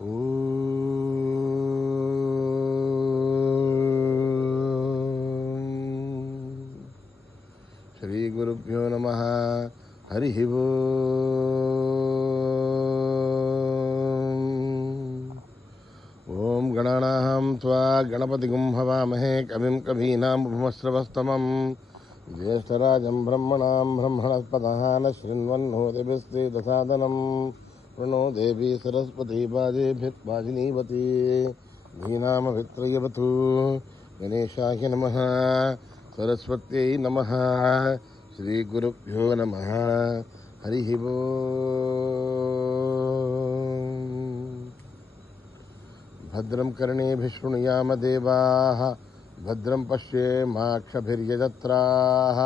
శ్రీ గురుభ్యో నమః. హరి ఓం గణానాం త్వా గణపతిగుం హవామహే కవిం కవీనాం ఉపమశ్రవస్తమం జ్యేష్ఠరాజం బ్రహ్మణాం బ్రహ్మణస్పతః నశృణ్వన్నోతిభిశ్చేదసాదనం ప్రణో దేవీ సరస్వతీ వాజేభిర్వాజినీవతి ధీనామభిత్రయవతు. గణేశాయ నమః. సరస్వత్యై నమః. శ్రీ గురుభ్యో నమః. హరి భద్రం కర్ణేభిః శృణుయామ దేవాః భద్రం పశ్యేమాక్షభిర్యజత్రాః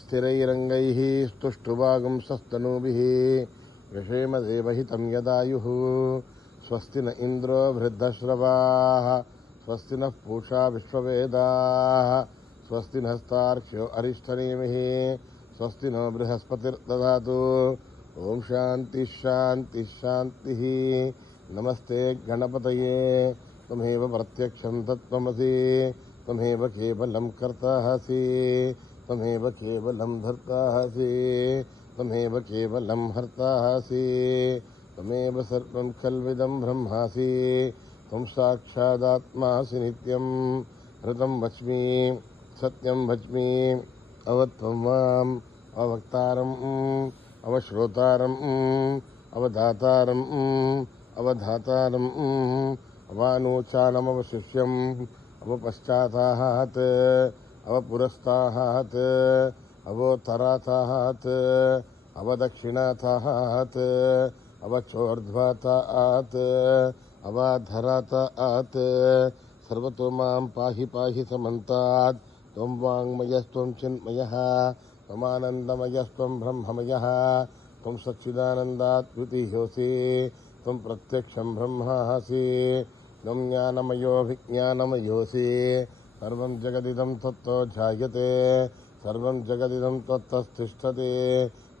స్థిరైరంగైః స్తుష్టువాగుంసస్తనూభిः వ్యశేమ దేవహితం యదాయుః. స్వస్తి న ఇంద్రో వృద్ధశ్రవాः స్వస్తి నః పూషా విశ్వవేదాः స్వస్తి నస్తార్క్ష్యో అరిష్టనేమిః స్వస్తి నో బృహస్పతిర్దదాతు. ఓం శాంతి శాంతి శాంతి. నమస్తే గణపతయే. త్వమేవ ప్రత్యక్షం తత్వమసి త్వమేవ కేవలం కర్తాసి త్వమేవ కేవలం ధర్తాసి త్వమేవ కేవలం హర్తాసి త్వమేవ సర్వం ఖల్విదం బ్రహ్మాసి త్వం సాక్షాదాత్మాసి నిత్యం. హృతం వచ్మి సత్యం వచ్మి అవత్వం వాం అవక్తారం అవశ్రోతారం అవధాతారం అవధాతారం అవానోచానమవశిష్యం అవపశ్చాతాత్ అవపురస్తాత్ అవోత్తరాతాత్ అవదక్షిణాతాత్ అవచోర్ధ్వాతాత్ అవాధరాతాత్. సర్వతో మాం పాహి పాహి సమంతాత్. త్వం వాంగ్మయస్త్వం చిన్మయః త్వమానందమయస్త్వం బ్రహ్మమయః త్వం సచ్చిదానందాద్వితీయోసి త్వం ప్రత్యక్షం బ్రహ్మాసి త్వం జ్ఞానమయోభిజ్ఞానమయోసి. సర్వం జగదిదం త్వత్తో జాయతే సర్వం జగదిదం త్వత్తస్థిష్టతి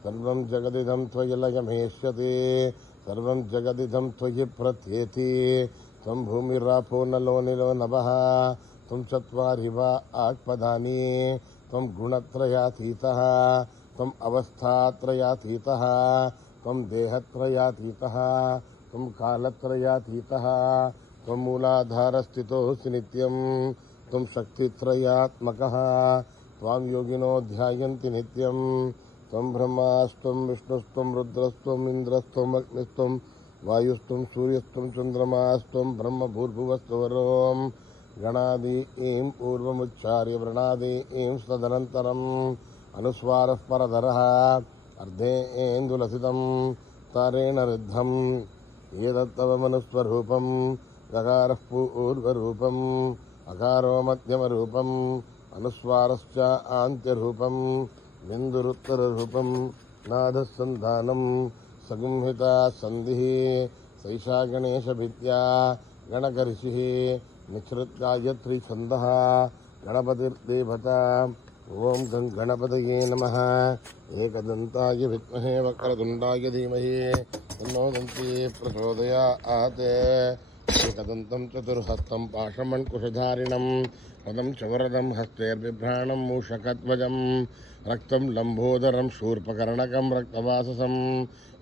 సర్వం జగదిదం త్వయి లయమేష్యతి సర్వం జగదిదం త్వయి ప్రత్యేతి. త్వం భూమిరాపో నలో నిలో నభః త్వం చత్వారి వా ఆత్మదాని త్వం గుణత్రయాతీతః త్వం అవస్థాత్రయాతీతః త్వం దేహత్రయాతీతః త్వం కాలత్రయాతీతః త్వం మూలాధారస్థితోऽసి నిత్యం త్వం శక్తిత్రయాత్మకః త్వాం యోగినో ధ్యాయంతి నిత్యం. త్వం బ్రహ్మాస్త్వం విష్ణుస్త్వం రుద్రస్త్వం ఇంద్రస్త్వం అగ్నిస్త్వం వాయుస్త్వం సూర్యస్త్వం చంద్రమాస్త్వం బ్రహ్మభూర్భువస్వరోం గణాదీం పూర్వముచ్చార్య వ్రణాదీం తదనంతరం అనుస్వారః పరధరః అర్ధేందులసితం తారేణ రుద్ధం ఏదత్తవమనుస్వరూపం గకారః పూర్వరూపం అకారో మధ్యమరూపం అనుస్వారశ్చ ఆంత్యరూపం బిందురుత్తరరూపం నాదసంధానం సగుంహితా సంధిః సైషా గణేశవిద్యా గణకర్షిః నిశ్రుత్గాయత్రీ ఛందః గణపతిర్దేవతా. ఓం గం గణపతయే నమః. ఏకదంతాయ విద్మహే వక్రతుండాయ ధీమహి తన్నో దంతి ప్రచోదయాత్. ఏకదంతం చతుర్హస్తం పాశమన్కుశధారిణం పదం చ వరదం హస్తేర్బిభ్రాణం మూషకధ్వజం రక్తం లంబోదరం శూర్పకర్ణకం రక్తవాససం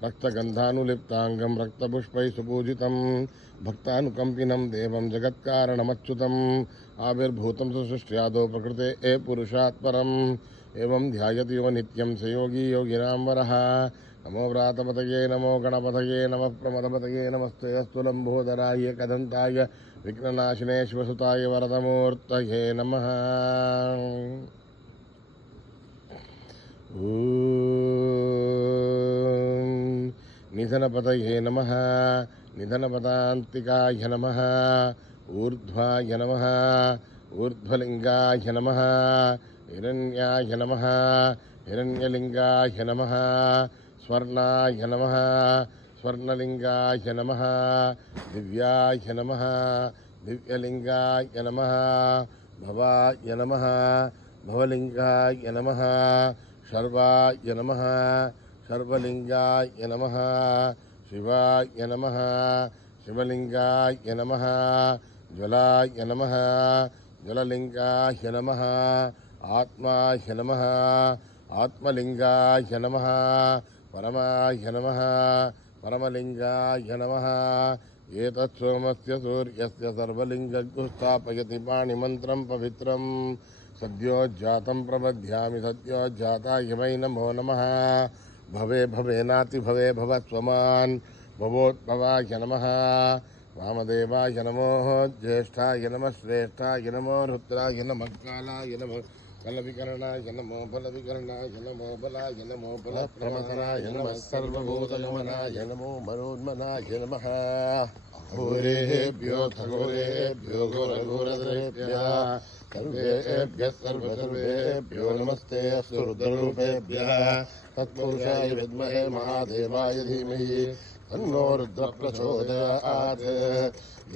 రక్తగంధానులిప్తాంగం రక్తపుష్పై సుపూజితం భక్తానుకంపినం దేవం జగత్కారణమచ్యుతం ఆవిర్భూతం సృష్ట్యాదో ప్రకృతే పురుషాత్ పరం. ఏవం ధ్యాయతి యువ నిత్యం స యోగి యోగినాం వరః. నమో వ్రాతపతయే నమో గణపతయే నమః ప్రమదపతయే నమస్తే అస్తు లంబోదరాయ ఏకదంతాయ విఘ్ననాశినే శివసుతాయ వరదమూర్తయే నమః. నిధనపతయే నమః నిధనపదాంతికాయ నమః ఊర్ధ్వాయ నమః ఊర్ధ్వలింగాయ నమః హిరణ్యాయ నమః హిరణ్యలింగాయ నమః స్వర్ణాయ నమః స్వర్ణలింగాయ నమః దివ్యాయ నమః దివ్యలింగాయ నమః భవాయ నమః భవలింగాయ నమః శర్వాయ నమః శర్వలింగాయ నమః శివాయ నమః शिवलिंगाय नमः ज्वलाय नमः ज्वललिंगाय नमः आत्माय नमः आत्मलिंगाय नमः परमाय नमः परमलिंगाय नमः एतत् सोमस्य सूर्यस्य सर्वलिंगं स्थापयति पाणिमन्त्रं पवित्रं सद्योज्जातं प्रबध्यामि सद्योज्जाताय वै नमो नमः भवे भवेनाति भवे भवत्वमान् भवोद्भवाय नमः वामदेवाय नमो ज्येष्ठाय नमः श्रेष्ठाय नमो रुद्राय नमः कालाय नमः कलविकरणाय नमो बलविकरणाय नमो बलाय नमो बलप्रमथनाय नमः सर्वभूतगमनाय नमो मनोन्मनाय नमः घोरेभ्यो घोरेभ्यो घोरघोरधरेभ्यः सर्वेभ्यः सर्वसर्वेभ्यो नमस्ते अस्तु रुद्ररूपेभ्यः तत्पुरुषाय विद्महे महादेवाय धीमहि तन्नो रुद्रः प्रचोदयात्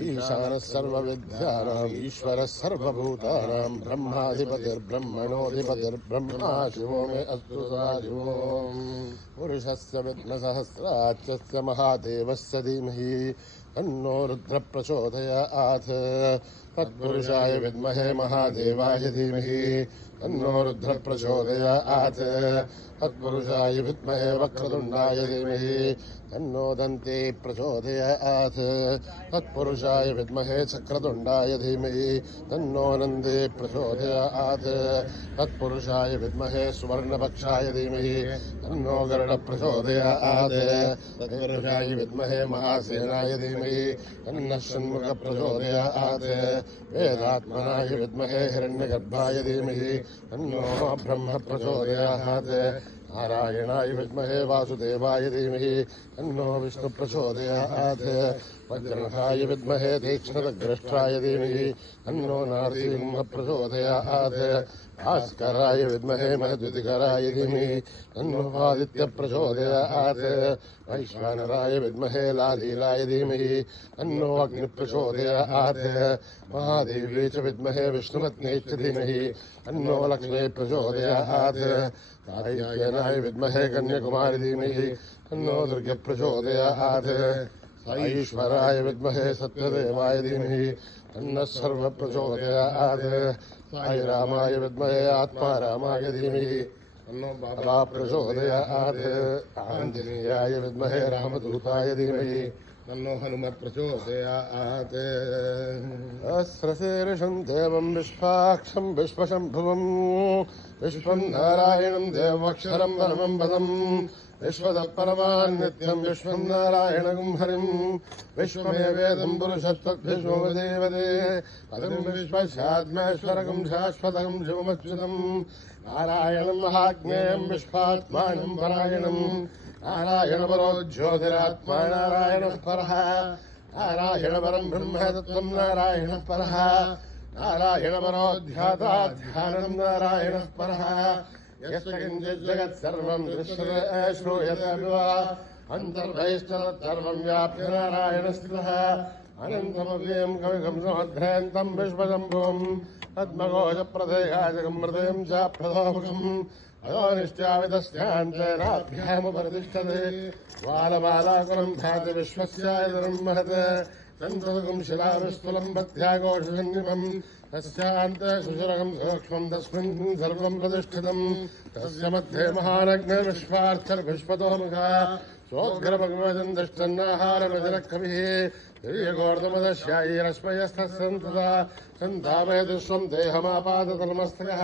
ईशानः सर्वविद्यानाम् ईश्वरः सर्वभूतानां ब्रह्माधिपतिर्ब्रह्मणोऽधिपतिर्ब्रह्मा शिवो मे अस्तु सदाशिवो पुरुषस्य विघ्नसहस्राक्षस्य महादेवस्य धीमहि तन्नो रुद्रः प्रचोदयात् तत्पुरुषाय विद्महे महादेवाय धीमहि तन्नो रुद्रः प्रचोदयात् तत्पुरुषाय विद्महे वक्रतुण्डाय धीमहि तन्नो दन्ती प्रचोदयात् तत्पुरुषाय विद्महे चक्रतुण्डाय धीमहि तन्नो नन्दी प्रचोदयात् तत्पुरुषाय विद्महे सुवर्णपक्षाय धीमहि तन्नो गरुड प्रचोदयात् तत्पुरुषाय विद्महे महासेनाय धीमहि तन्नः षण्मुख प्रचोदयात् वेदात्मनाय विद्महे हिरण्यगर्भाय धीमहि तन्नो ब्रह्म प्रचोदयात् नारायणाय विद्महे वासुदेवाय धीमहि तन्नो विष्णु प्रचोदयात् वज्रनखाय विद्महे तीक्ष्णदग्रष्टाय धीमहि तन्नो नरसिंह प्रचोदयात् भास्कराय विद्महे महद्युतिकराय धीमहि तन्नो आदित्य प्रचोदयात् वैश्वानराय विद्महे लालीलाय धीमहि तन्नो अग्नि प्रचोदयात् महादेव्यै च विद्महे विष्णुपत्न्यै च धीमहि तन्नो लक्ष्मी प्रचोदयात् तारकेयनाय विद्महे कन्याकुमारी धीमहि तन्नो दुर्गे प्रचोदयात् ईश्वराय विद्महे सत्यदेवाय धीमहि तन्नः सर्व प्रचोदयात् साई रामाय विद्महे आत्मा रामाय धीमहि तन्नो बाबा प्रचोदयात् आञ्जनेयाय विद्महे रामदूताय धीमहि तन्नो हनुमत् प्रचोदयात् सहस्रशीर्षं देवं विश्वाक्षं विश्वशम्भुवं विश्वं नारायणं देवमक्षरं परमं पदम् विश्वतः परमान् नित्यं विश्वं नारायणं हरिं विश्वमेवेदं पुरुषस्तद्विश्वमदेवते पदं विश्वस्यात्मेश्वरकं शाश्वतं शिवमच्युतं नारायणं महाज्ञेयं विश्वात्मानं परायणं नारायणपरो ज्योतिरात्मा नारायणः परः नारायणपरं ब्रह्म तत्त्वं नारायणः परः नारायणपरो ध्याता ध्यानं नारायणः परः यस्य किञ्चित् जगत्सर्वं श्रूयते अन्तर्बहिष्ठतत्सर्वं व्याप्य नारायणस्थितः अनन्तमव्ययं कविकं समध्रयन्तं विश्वशम्भुवं पद्मघोषप्रदेहाजकं हृदयं चाप्रथोमुखम् अयोनिश्चावितस्याञ्चनाभ्यामुपरितिष्ठते बालबालाकुलं भाति विश्वस्यायतनं महत् सन्ततकं शिलाविस्फुलं पथ्याघोषसन्निभम् तस्यान्ते सुशुरकं सूक्ष्मं तस्मिन् सर्वं प्रतिष्ठितम् तस्य मध्ये महानग्ने विश्वार्थर्विश्वतोमुखः सोऽग्रभगवदन् दृष्टन्नाहारमजनः कविः दिव्यगोर्धमदस्यायीरश्मयस्तः सन्तापयतु स्वं देहमापादतलमस्तकः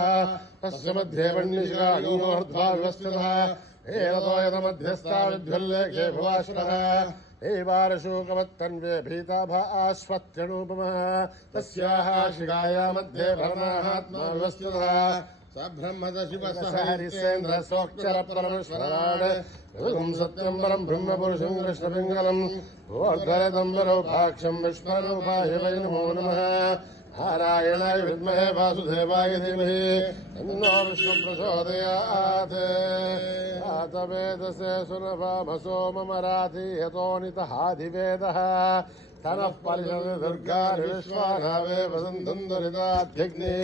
तस्य मध्ये वह्निशिखाग्निर्ध्वा व्यवस्थितः एवतो यतमध्यस्था विद्युल्लेखे भुवाश्रः एवारशोकवत्तन्वे भीताभास्वत्यणूपमः तस्याः शिखाया मध्ये परमात्मा व्यवस्थितः स ब्रह्मद शिवसहरिसेन्द्र सोऽक्षर परमेश्वरान् सत्यं परं ब्रह्मपुरुषं कृष्णपिङ्गलम् भोर्धरतं वरोपाक्षं विश्वरूपाय वै नमो नमः नारायणाय विद्महे वासुदेवाय धीमहि तन्नो विष्णुः प्रचोदयात् वेदसे सुनभामसो मम राधीयतोऽनितहाधिवेदः तनः परिषद दुर्गारिविश्वानावे वसन्तम् दुरिताध्यग्ने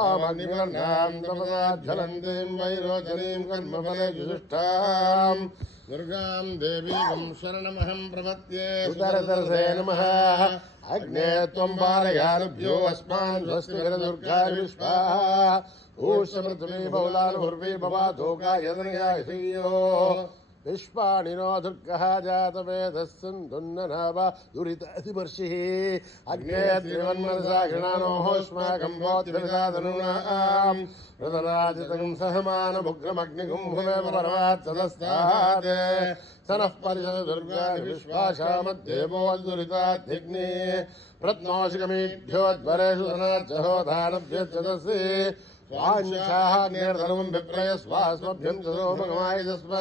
आमग्निवर्णाम् तपसा ज्वलन्तीम् वैरोचनीम् कर्मफले जुष्टाम् दुर्गां देवीं शरणमहं प्रपद्ये सुतरतरसे नमः अग्ने त्वं पारयानुभ्यो अस्मान् स्वस्तिर्दुर्गा विश्वाः ऊष्मपृथ्वी बहुलानुर्वी भवाधोका यदनयाश्रियो विश्वाणिनो दुर्गः जातवेदः सन्दुन्ननावा दुरिताधिवर्षिः अग्ने त्रिवन्मनसा गृणानोऽस्माकं भवद्भिर्दातनूनाम् रतराजितं सहमानमुग्रमग्निगुम्भुमेव परमात् सदस्तात् स नः परिषद दुर्गा विश्वाशामद्देवोद्दुरिताध्यग्ने प्रत्नोषिकमीभ्योद्वरेषु धनाच्चहोधानभ्यश्चदसि स्वाञ्छाग्नेर्धनुं विप्रय स्वास्मभ्यं सोमगमायजस्व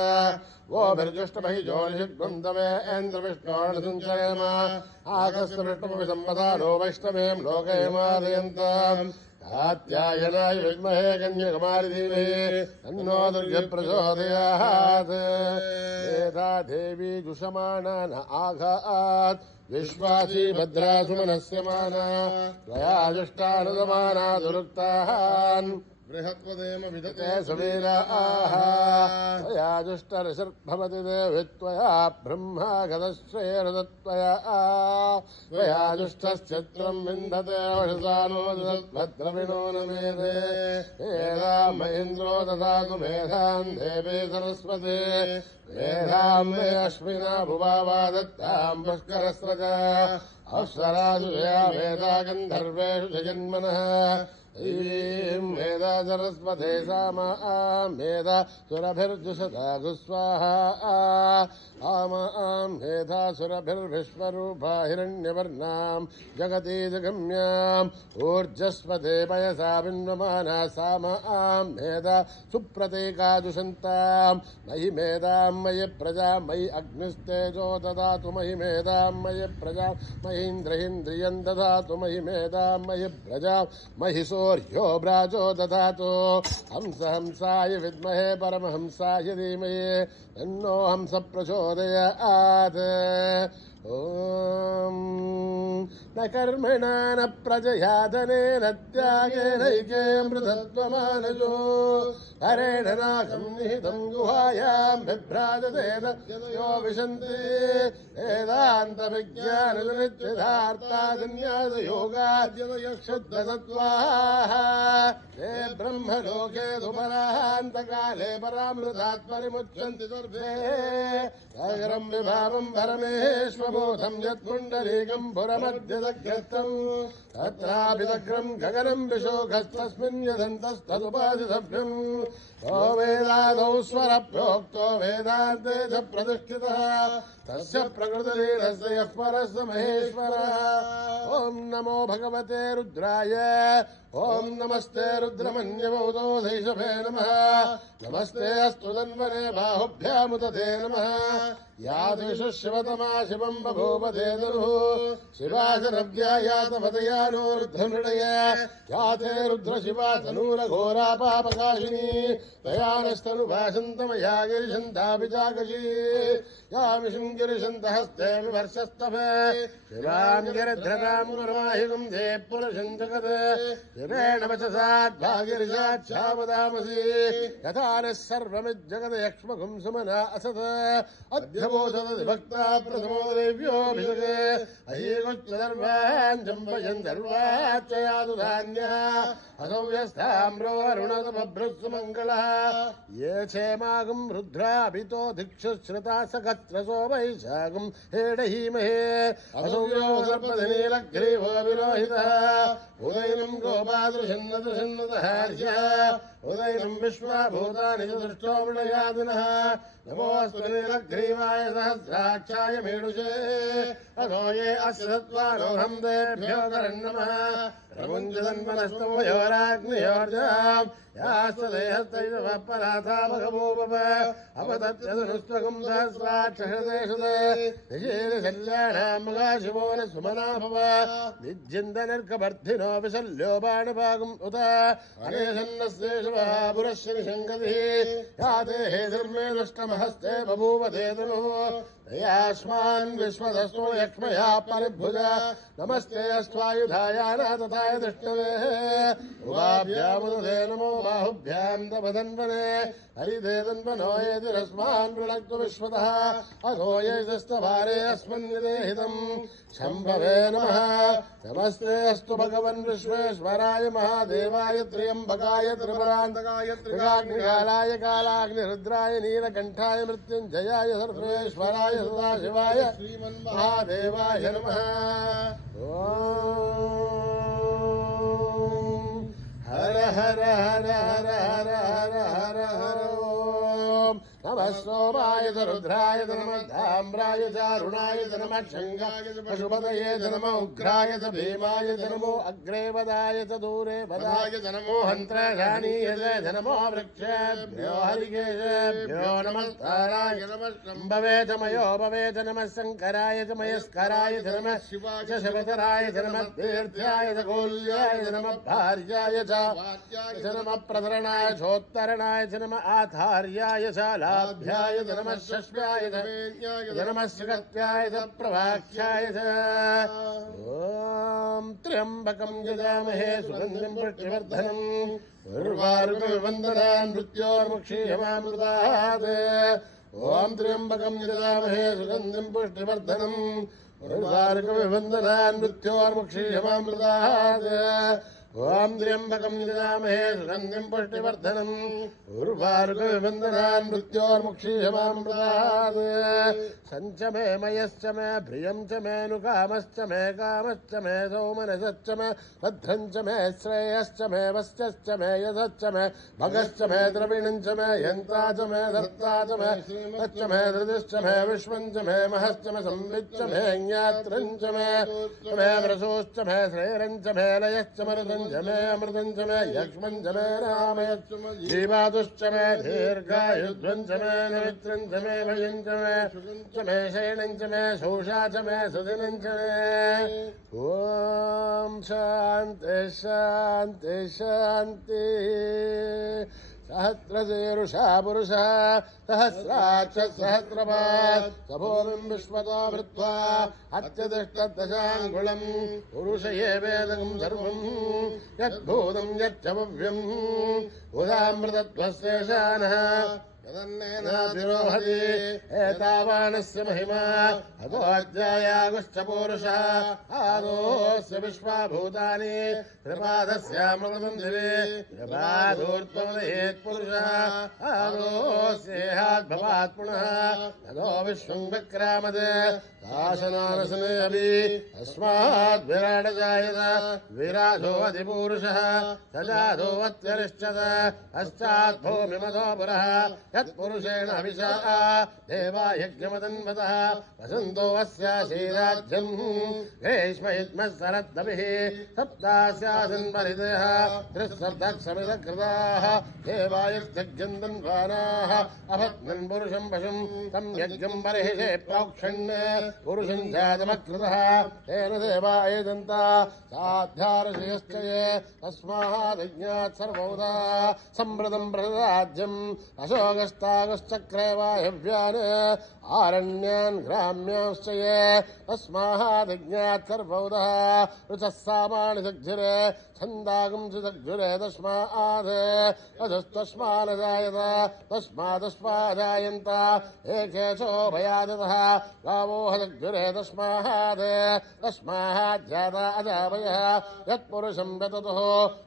वोभिर्जुष्टमहि ज्योतिषिग्बन्धवेन्द्रविष्णोर्णसञ्चयेम आकस्तविष्णुमपि सम्पदा नो वैष्णवें लोकयमादयन्तम् कात्यायनाय विद्महे कन्यकुमारि धीमहि तन्नो दुर्गे प्रचोदयात् एता देवी जुषमाणा न आघात् विश्वासी भद्रा सुमनस्य माना त्वया जुष्टानुदमाना दुरुक्तान् बृहत्वदेम विदते सवीराः त्वया जुष्टरशर्भवति देवि त्वया ब्रह्मा गतश्रेयरुदत्वया त्वया जुष्टश्चित्रं विन्दते वषसानोदद्भद्रविनो न मेधे मेधां महेन्द्रो ददातु मेधां देवी सरस्वती मेधां मे अश्विना भुवावा दत्तां पुष्करस्रजा अप्सरासु जया मेधा गन्धर्वेषु जजन्मनः मेधा सरस्वते सामा मेधा सुरभिर्जुषता गुस्वाहा आमां मेधा सुरभिर्विश्वरूपा हिरण्यवर्णां जगति जगम्याम् ऊर्जस्वते पयसा बिन्वमाना सामां मेधा सुप्रतीका जुषन्तां मयि मेधां मयि प्रजा मयि अग्निस्तेजो ददातु मयि मेधां मयि प्रजा महीन्द्रियं ददातु मयि मेधां मयि प्रजा महि सूर्यो ब्राजो ददातु हंसाय विद्महे परमहंसाय धीमहि तन्नो हंस प्रचोदयात् ॐ न कर्मणा न प्रजया धनेन त्यागेनैकेऽमृतत्वमानजो हरेण नाकं निहितं गुहायां बिभ्राजते यो विशन्ति वेदान्तविज्ञाननित्यथार्थाजन्यासयोगाद्यशुद्धसत्त्वाः ते ब्रह्मलोके सुपरान्तकाले परामृतात्परिमुच्यन्ति सर्वे सागरं विभावं परमेश्वबोधं यत्कुण्डलीकं पुरमध्यदग्रस्तम् तत्राभिदग्रं गगनं विशोकस्तस्मिन् यदन्तस्तदुपाधिसभ्यम् ओ वेदादौ स्वरप्रोक्तो वेदान्ते च प्रतिष्ठितः तस्य प्रकृतिलीनस्य यः परस्य महेश्वरः ॐ नमो भगवते रुद्राय ॐ नमस्ते रुद्रमन्यवौतो शैशवे नमः नमस्ते अस्तु तन्वने बाहुभ्यामुदते नमः यादृशः शिवतमा शिवं बभूव धेनुः शिवासनव्यायातपदयानोर्धनृडय याते रुद्रशिवा तनूरघोरा पापकाशिनी तया नस्तनुभाषन्तमया गिरिशन्तापि चाकशी यामिषं गिरिशन्तहस्ते विवर्षस्तभे शिवां गिरिध्रतां गुरुमाहिगं धे पुरुषं जगत् शिरेण वचसाद्भागिरिशाच्छावदामसि यथा नः सर्वमिज्जगत् यक्ष्मगुं सुमना असत् अध्यबोधभक्ता प्रथमो देव्योऽभिषके अहीगुच्चदर्वान् चम्पयन् दर्वाच्चयातु धान्यः असौ व्यस्थाम्रो अरुणतमभ्रुः मङ्गलः ये क्षेमागं रुद्राभितो दिक्षुश्रुता सकत्रसो वैशाखं हेडहीमहे असौ यो सर्पधनीलग्रीवो विलोहितः उदयनं गोपादृशन्नदृशन्नदहार्यः उदयनं विश्वाभूतानि चतुष्टो विडयादिनः नमोऽस्तु नीलग्रीवाय सहस्राक्षाय मीडुषे अथो ये अस्य सत्त्वानोऽहं तेभ्यो करन्नमः प्रमुञ्चदन्वनस्तमयोराग्नियोर्जाम् यास्तदेहस्तैनवः पराथा भगवोपव अपतत्यनुस्त्वगं सहस्राक्षहृदेशुते निशीलशल्याणां मगाशिवो न सुमना भव विज्यन्तनिर्कवर्धिनो विशल्यो बाणभागम् उत अनेशन्नस्येषवः पुरश्शनिशङ्कतिः याते हे धर्मे दुष्टमहस्ते बभूव ते तनुः यास्मान् विश्वदस्तु यक्ष्मया परिभुज नमस्ते अस्त्वायुधायान तथाय दृष्टवे उभाभ्यामुदे नमो बाहुभ्यां दभदन्वने हरिदेवन्वनो येतिरस्मान् वृणक्तु विश्वतः अधो येजस्तभारे अस्मन्निदेहितम् शम्भवे नमः नमस्ते अस्तु भगवन् विश्वेश्वराय महादेवाय त्र्यम्बकाय त्रिपुरान्तकाय त्रिकाग्निकालाय कालाग्निरुद्राय नीलकण्ठाय मृत्युञ्जयाय सर्वेश्वराय सदाशिवाय श्रीमन्महादेवाय नमः हर हर हर हर हर हर हर हर ओम नमः सोमाय रुद्राय नमः धाम्राय चारुणाय नमः शंगाय पशुपतये नमः उग्राय भीमाय नमो अग्रे वदाय दूरे वदाय नमो हन्त्रशानीय नमो वृक्षेभ्यो हरिकेशेभ्यो नमः ताराय नमः शम्भवे च मयो भवे च नमः शङ्कराय च मयस्कराय च नमः शिवाय च शिवतराय च नमः तीर्थ्याय च गोल्याय च नमः भार्याय च नमः प्रधरणाय चोत्तरणाय च नमः आधार्याय च लाभ्याय च नमः शश्व्याय च नमः सुगत्याय च प्रभाख्याय च ॐ त्र्यम्बकं यजामहे सुगन्धिं पुष्टिवर्धनम् उर्वारुकविवन्दनान् मृत्योर्मुक्षीयमामृतात् ॐ त्र्यम्बकं यजामहे सुगन्धिं पुष्टिवर्धनम् उर्वारुकविवन्दनान् मृत्योर्मुक्षीयमामृतात् ओम त्र्यम्बकं यजामहे सुगन्धिं पुष्टिवर्धनम् उर्वारुकविवन्दनान् मृत्योर्मुक्षीयमामृतात् सञ्च मे मयश्च मे प्रियं च मे नुकामश्च मे कामश्च मे सौमनसश्च मे भद्रं च मे श्रेयश्च मे वश्यश्च मे यशश्च मे भगश्च मे द्रविणं च मे यन्ता च मे धर्ता च मे तच्च मे धृतिश्च मे विश्वं च मे महश्च मे संविच्च मे ज्ञात्रं च मे मृषोश्च मे श्रेयरं च मे लयश्च मरुदं च मे अमृतं च मे यक्ष्मं च मे रामयश्च जीवादुश्च मे दीर्घायुध्वं च मे नमित्रं च मे भयं च मे च मे शयनं च मे शोषा च मे सुदिनं च मे ॐ शान्ति शान्ति शान्ति सहस्रशीर्षा पुरुषः सहस्राक्ष सहस्रपात् सभूमिं विश्वतो भृत्वा अत्यतिष्ठद्दशाङ्गुलम् पुरुष एवेदं सर्वं यद्भूतं यच्च भव्यम् उदामृतत्वस्येषानः यदन्नेनातिरोहति एतावानस्य महिमा अतोऽध्यायागुश्च पूरुषः आदोऽस्य विश्वाभूतानि त्रिपादस्यामृतं दिवे त्रिपादूर्ध्वमदयेत् पुरुषः आदोऽस्येहाद्भवात् पुनः ततो विश्वं विक्रामत् दाशनानसने अपि तस्माद् विराडजायत विराधो अधिपूरुषः सजाधोऽत्यरिष्टत पश्चात् भूमिमतो पुरः यत्पुरुषेण हविषा देवा यज्ञमदन्वतः वसन्तो अस्यासीराज्यम् ग्रीष्मयुग्मः शरद्दभिः सप्तास्यासन् परितयः त्रिसप्तक्षमितकृताः देवायुर्यज्ञम् दन्वानाः अभग्नन् पुरुषम् पशुम् तं यज्ञम् बर्हिषे प्रोक्षन् पुरुषम् जातमकृतः तेन देवा एजन्ता साध्यार्षयश्च ये तस्माद्यज्ञात् सर्वौदा सम्प्रदम् प्रसाद्यम् अशोकस्तागश्चक्रे वायव्यान् आरण्यान् ग्राम्यांश्च ये तस्माद्यज्ञात् सर्वौदः ऋचः सामानि सग्धिरे छन्दागुंसि सग्धिरे तस्माद् अधस्तस्मादजायत तस्मादस्मादायन्त एकेशो भयादतः गावोह सग्धिरे तस्माद् तस्माज्जाता अजावयः यत्पुरुषं व्यततुः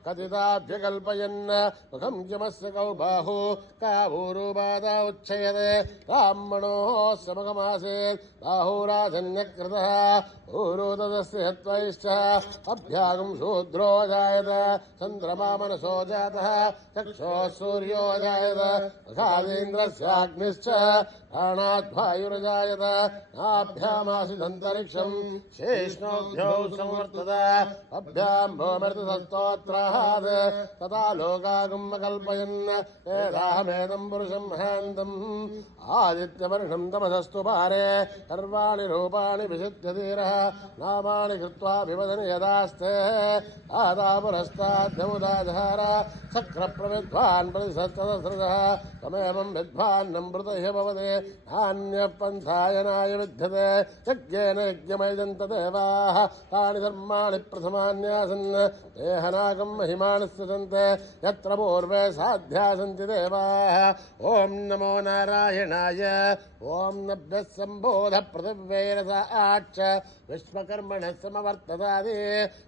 कथिताभ्यकल्पयन् मुखं किमस्य कौ बाहु कावूरुबाधा उच्छयते ब्राह्मणोः समगमासेत् बाहुराजन्यकृतः ऊरुदस्य हत्वैश्च अभ्यागं शूद्रो जायत चन्द्रमा मनसो जातः चक्षुः सूर्यो जायत खादेन्द्रस्याग्निश्च प्राणाद्वायुर्जायत नाभ्यामासिदन्तरिक्षं शेष्णोभ्यो संवर्तत अभ्यां भूमिर्तस्तोत्रात् तथा लोकागमकल्पयन् एताहमेदं पुरुषं महान्तम् आदित्यवर्णं तमसस्तु पारे सर्वाणि रूपाणि विशिध्यधीरः नामानि कृत्वा विवदन् यदास्ते आदा पुरस्ताद्यमुदाधार चक्रप्रविद्वान् प्रतिशतसहस्रशः तमेवं विद्वान्नमृत ह्य भवते नान्यपन्थायनाय विद्यते यज्ञेन यज्ञमयजन्त देवाः तानि धर्माणि प्रथमान्यासन् देहनागं महिमानि सृजन्ते यत्र पूर्वे साध्या सन्ति देवाः ॐ नमो नारायणाय ॐ नभ्यः सम्बोध पृथिव्यैरसाच्च विश्वकर्मणः समवर्ततादि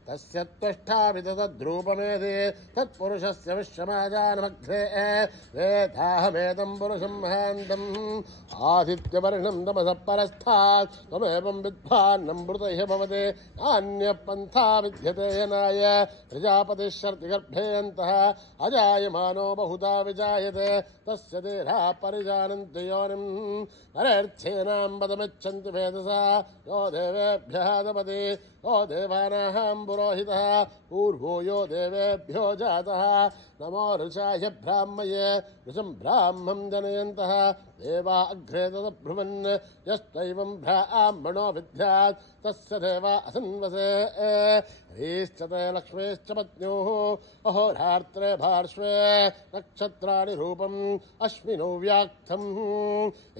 तस्य त्वष्टापि तद्रूपमेधि तत्पुरुषस्य विश्वमाजानमग्रे वेदाहमेदं पुरुषं महान्तम् आदित्यवर्णं तमसः परस्तात् त्वमेवं विद्वान्नमृत ह्य भवते नान्यपन्था विद्यते येनाय प्रजापतिश्चर्तिगर्भेऽन्तः अजायमानो बहुधा विजायते तस्य देहा परिजानन्ति योनिम् नरेर्थेनां पदमिच्छन्ति वेदसा यो देवेभ्यः दपति यो देवानां पुरोहितः पूर्वो यो देवेभ्यो जातः नमो ऋषाय ब्राह्मये ऋषं ब्राह्मं जनयन्तः देवा अग्रे तदब्रुवन् यस्त्वैवं ब्राह्मणो विद्यात् तस्य देवा असन्वसे ह्रीश्चते लक्ष्मीश्च पत्न्योः अहोरात्रे पार्श्वे नक्षत्राणि रूपम् अश्विनौ व्याक्तम्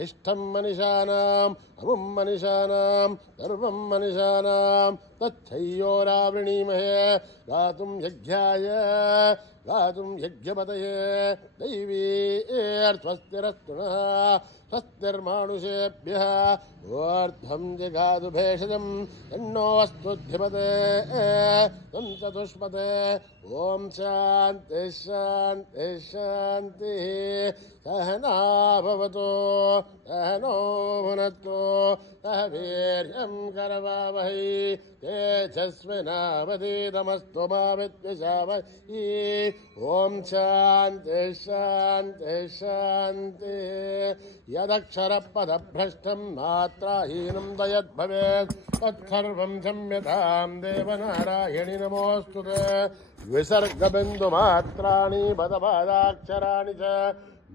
इष्टं मनिषाणाम् अमुं मनिषाणां सर्वं मनिषाणां तच्छय्योरावृणीमहे गातुं यज्ञाय गातुं यज्ञपतये दैवीर्स्वस्तिरस्तु नः स्वस्तिर्मानुषेभ्यः ऊर्ध्वं जिगातु भेषजं तन्नो अस्तुधिपते तं चतुष्पते ॐ शान्तिः शान्तिः शान्तिः सहना भवतु सहनो भुनक्तु सह वीर्यं करवावहै तेजस्विनावधीतमस्तु मा विद्विषावहै ॐ शान्तिः शान्तिः शान्तिः यदक्षरपदभ्रष्टं मात्राहीनं दयद्भवेत् तत्सर्वं क्षम्यतां देवनारायणि नमोऽस्तु ते विसर्गबिन्दुमात्राणि पदपादाक्षराणि च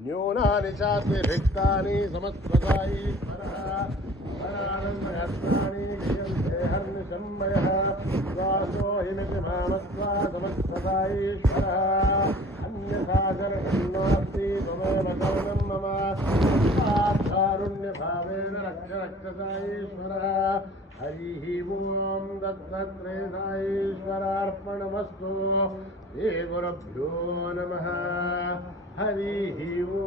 न्यूनानि चातिरिक्तानि समस्तदायीश्वरः हर्निशम्मयः स्वासो हिमिति मामस्वा समस्तदायीश्वरः अन्यथा शरणं नास्ति त्वमेव शरणं मम कारुण्यभावेन रक्ष रक्षसाईश्वरः हरिः ॐ दत्तात्रेयाईश्वरार्पणमस्तु श्रीगुरुभ्यो नमः हरिः ॐ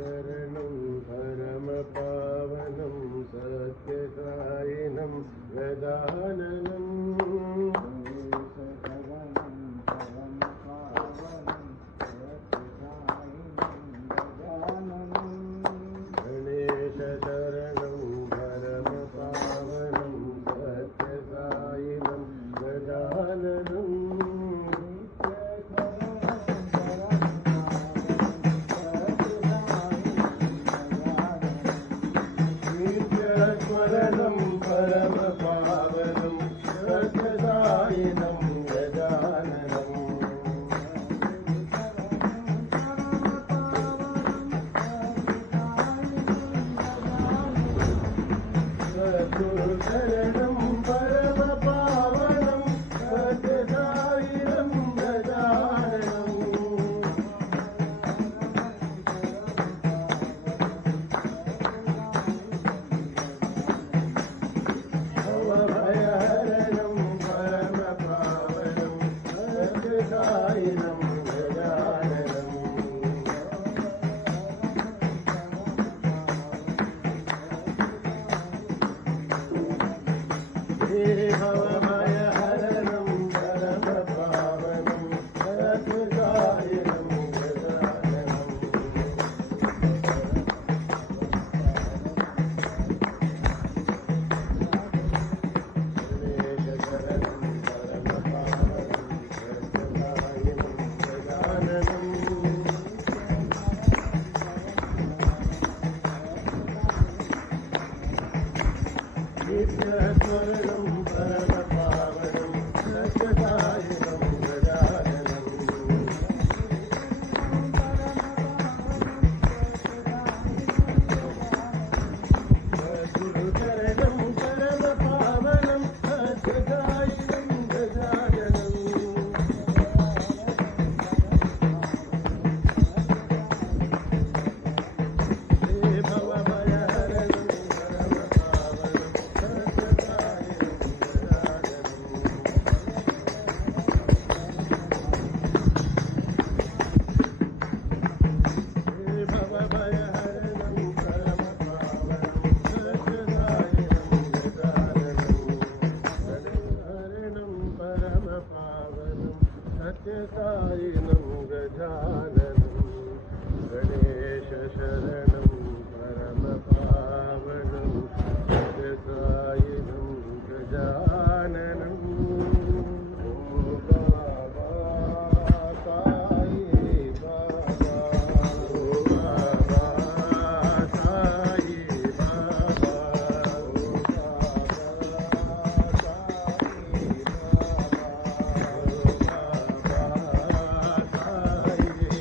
शरणं परमपावनं सत्यसायिनं गजाननं गणेशशरणं परमपावनं सत्यसायिनं गजाननं स्मरणं परमपावनं गजाननं गणेशशरणं परमपावनं गजायनं गजाननं ॐ बाबा साई बाबा ॐ बाबा साई बाबा ॐ बाबा साई बाबा ॐ बाबा साई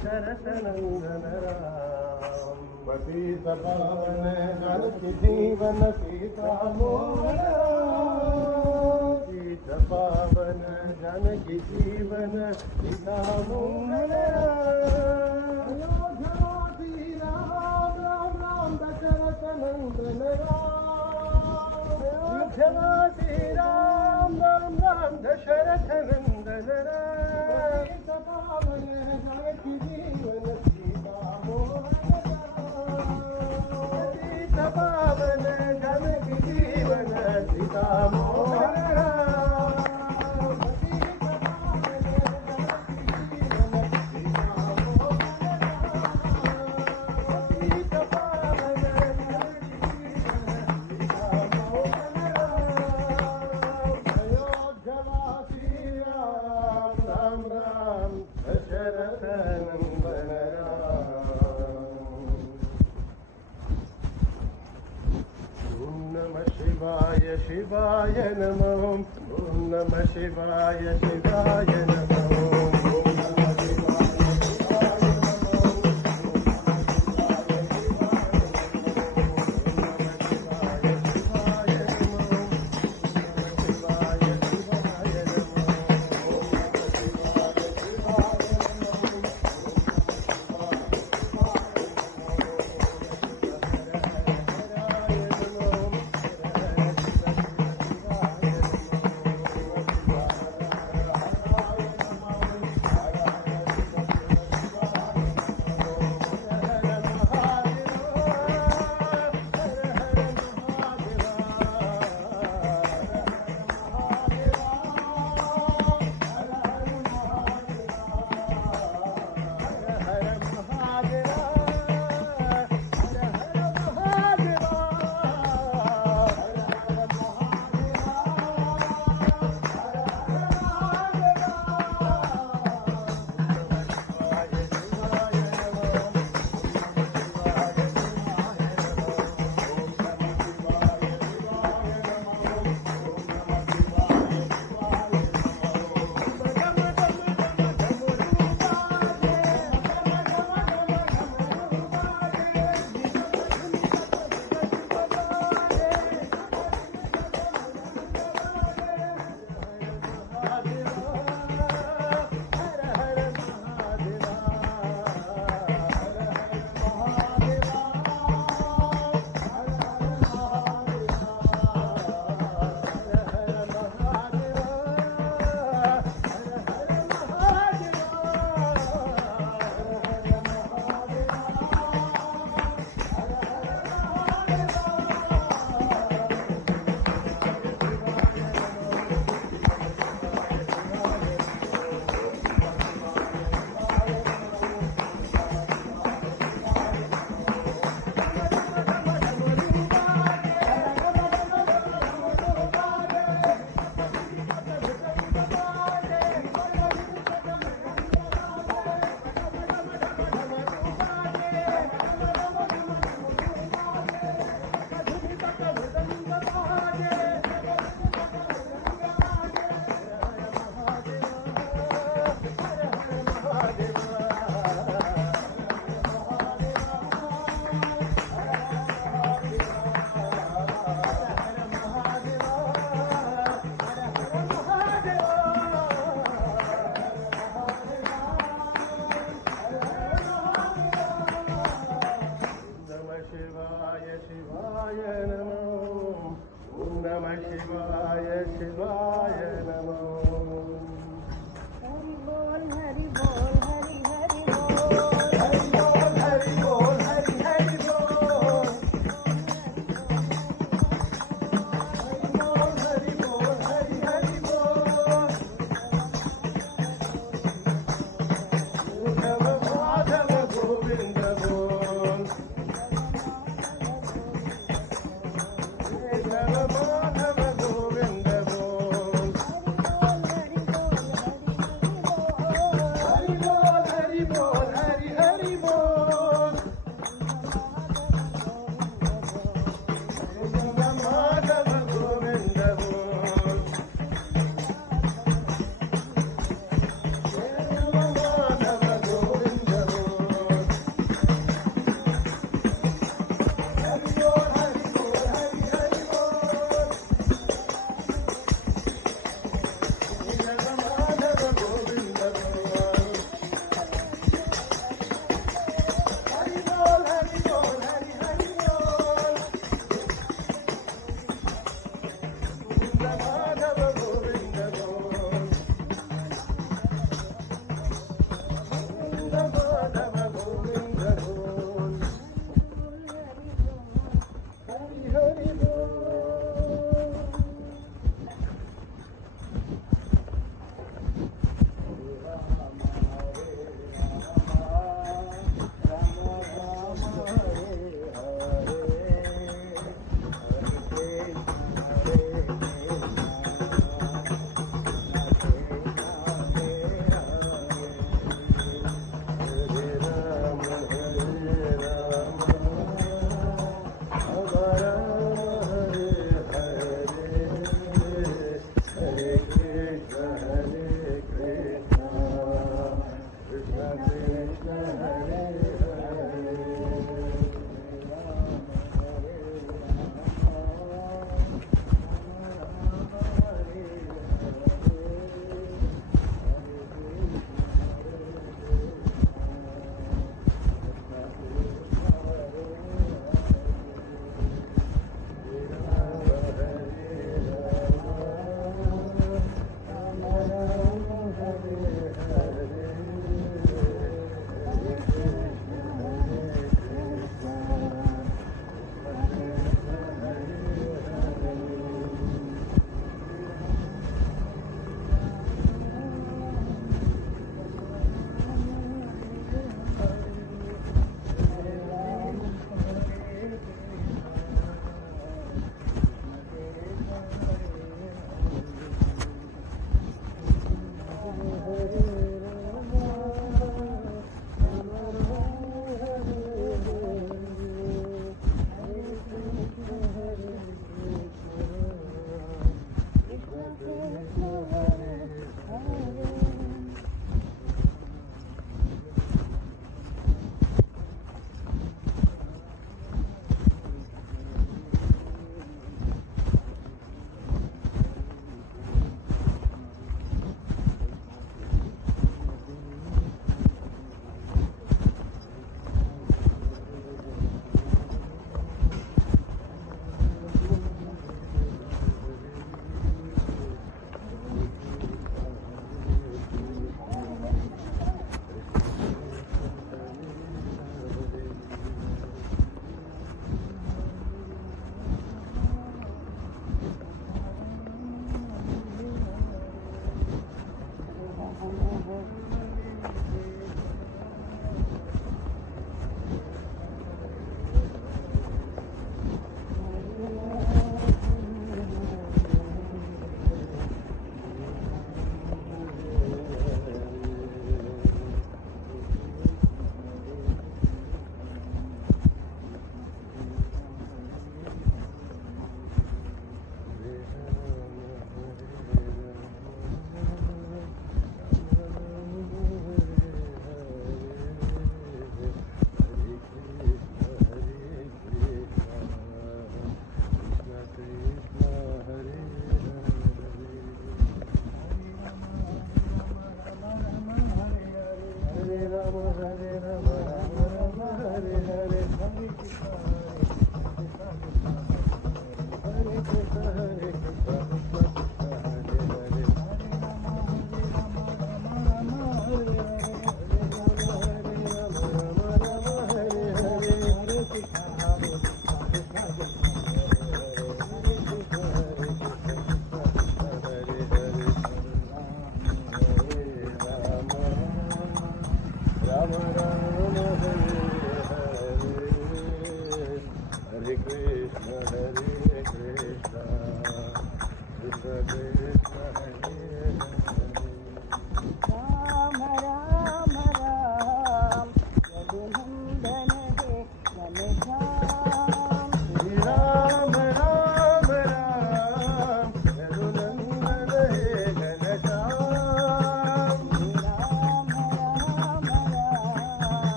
दशरथ नंदन राम पतित पावन जानकी जीवन सीता मोहन पतित पावन जानकी जीवन सीता मोहन अयोध्या श्री राम राम राम दशरथ नंदन राम अयोध्या श्री राम राम राम दशरथ नंदन राम पावन जानकी जीवन सीता मोहन पावन जानकी जीवन सीता मोहन शिवाय नमो ओम नमः शिवाय शिवाय नमो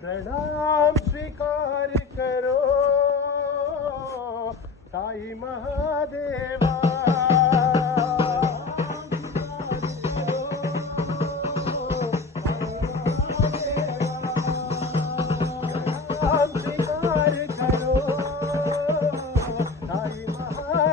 प्रणाम स्वीकार करो साई महादेवा। प्रणाम स्वीकार करो साई महादेवा।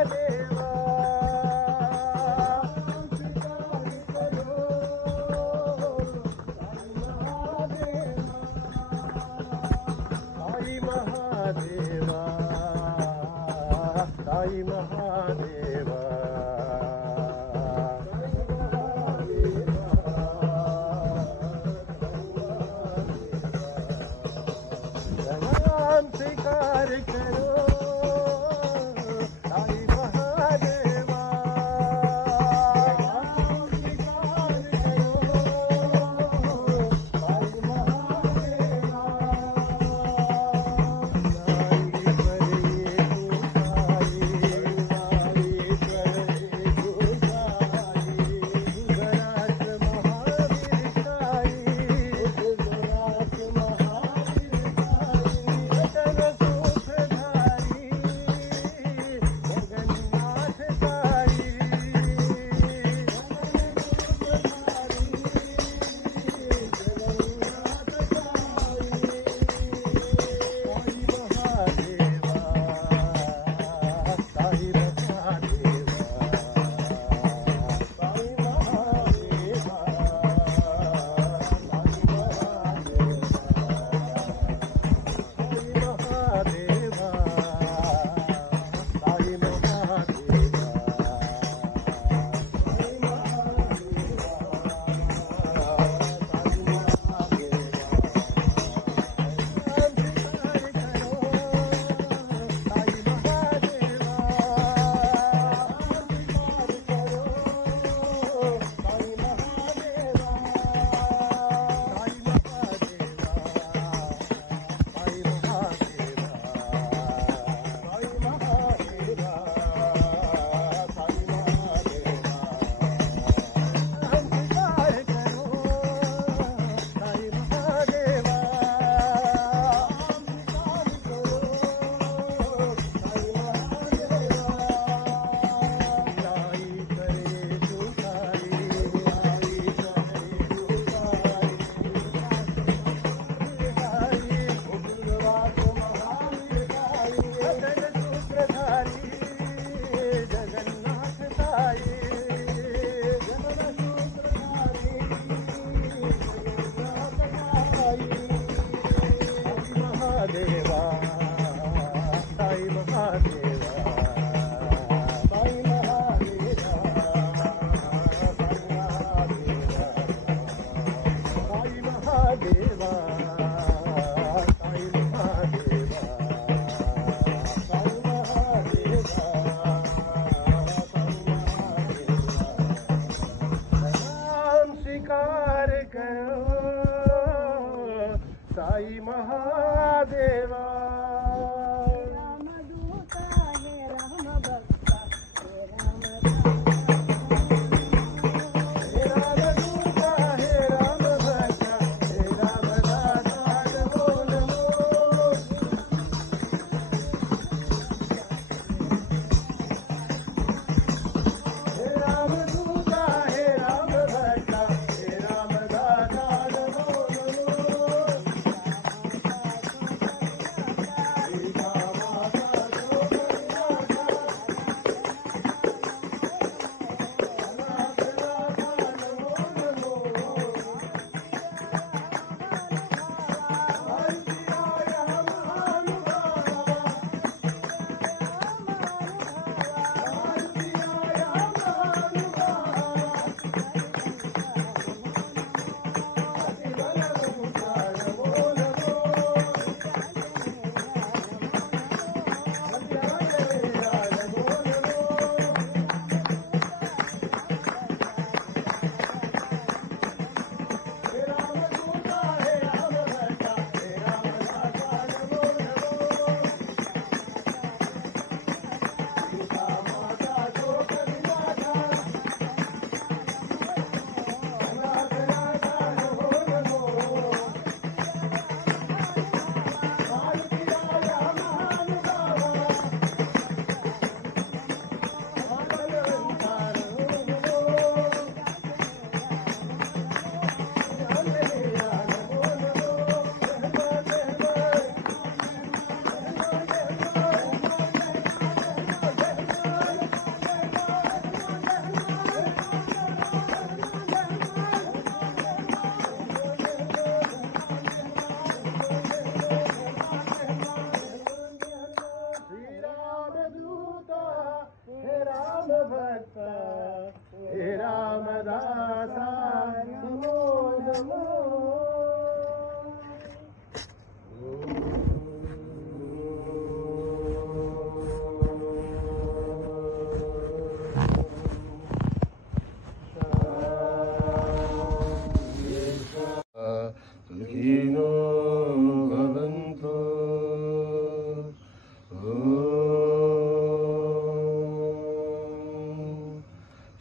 नाम स्वीकार करो साई महादेवा नाम स्वीकार करो साई महादेवा नारी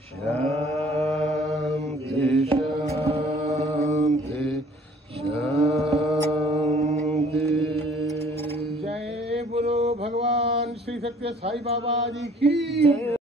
शांति शांति शांति। जय बोलो भगवान श्री सत्य साई बाबा जी की।